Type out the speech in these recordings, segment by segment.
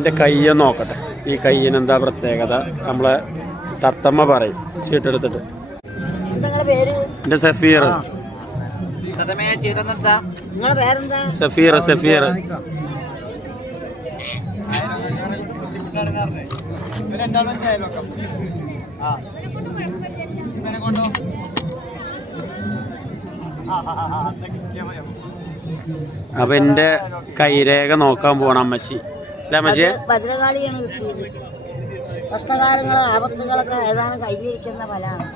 എൻ്റെ കയ്യെ നോക്കട്ടെ. ഈ കയ്യിന് എന്താ പ്രത്യേകത? നമ്മളെ തത്തമ്മ പറയും ചീട്ടെടുത്തിട്ട്. എൻ്റെ സഫീർ. സഫീർ സഫീർ. അപ്പൊ എന്റെ കൈരേഖ നോക്കാൻ പോണം അമ്മച്ചി. അല്ലേ അമ്മച്ചിയെ? ഭദ്രകാളിയാണ് കിട്ടിയത്. കഷ്ടകാലങ്ങള് ആപത്തുകളൊക്കെ ഏതാനും കയ്യിരിക്കുന്ന ഫലമാണ്.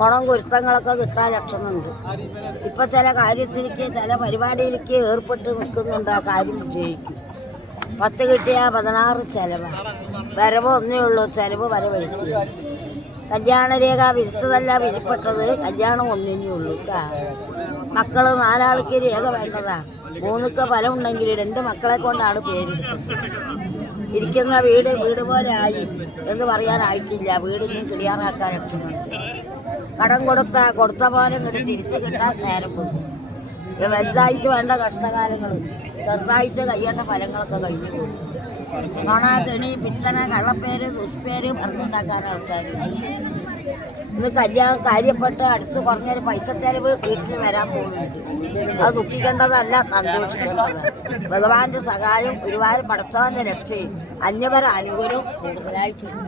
പണം കുരുത്തങ്ങളൊക്കെ കിട്ടാൻ ലക്ഷണമുണ്ട്. ഇപ്പൊ ചില കാര്യത്തിലേക്ക് ചില പരിപാടിയിലേക്ക് ഏർപ്പെട്ട് നിൽക്കുന്നുണ്ട്. ആ കാര്യം വിജയിക്കും. 10 കിട്ടിയാൽ 16 ചെലവ്. വരവ് ഒന്നേ ഉള്ളൂ, ചെലവ് വരവഴിക്കുക. കല്യാണരേഖ വിരിച്ചതല്ല വിരിപ്പെട്ടത്, കല്യാണം ഒന്നേ ഉള്ളൂ. മക്കള് 4 ആൾക്ക് രേഖ വേണ്ടതാ. 3ക്ക് ഫലം ഉണ്ടെങ്കിൽ 2 മക്കളെ കൊണ്ടാണ് പേരെടുക്കുന്നത്. ഇരിക്കുന്ന വീട് പോലെ ആയി എന്ന് പറയാനായിട്ടില്ല. വീടിന് ക്ലിയറാക്കാൻ ലക്ഷ്യമുണ്ട്. കടം കൊടുത്ത പോലെ ഇങ്ങോട്ട് തിരിച്ചു കിട്ടാൻ നേരം കൊടുക്കും. വലുതായിട്ട് വേണ്ട കഷ്ടകാലങ്ങൾ, ചെറുതായിട്ട് കഴിയേണ്ട ഫലങ്ങളൊക്കെ കഴിഞ്ഞു പോകും. നുണ, കെണി, പിത്തന, കള്ളപ്പേര്, ദുഷ്പേര് പറഞ്ഞുണ്ടാക്കാൻ ആൾക്കാർ. ഇന്ന് കല്യാണം കാര്യപ്പെട്ട് അടുത്ത് കുറഞ്ഞൊരു പൈസ ചെലവ് വീട്ടിൽ വരാൻ പോകുന്നുണ്ട്. അത് ദുഃഖിക്കേണ്ടതല്ല, സന്തോഷിക്കേണ്ടതാണ്. ഭഗവാന്റെ സഹായം, ഒരുപാട് പടച്ചവന്റെ രക്ഷയും അന്യപര അനുകൂലവും കൂടുതലായിട്ടുണ്ട്.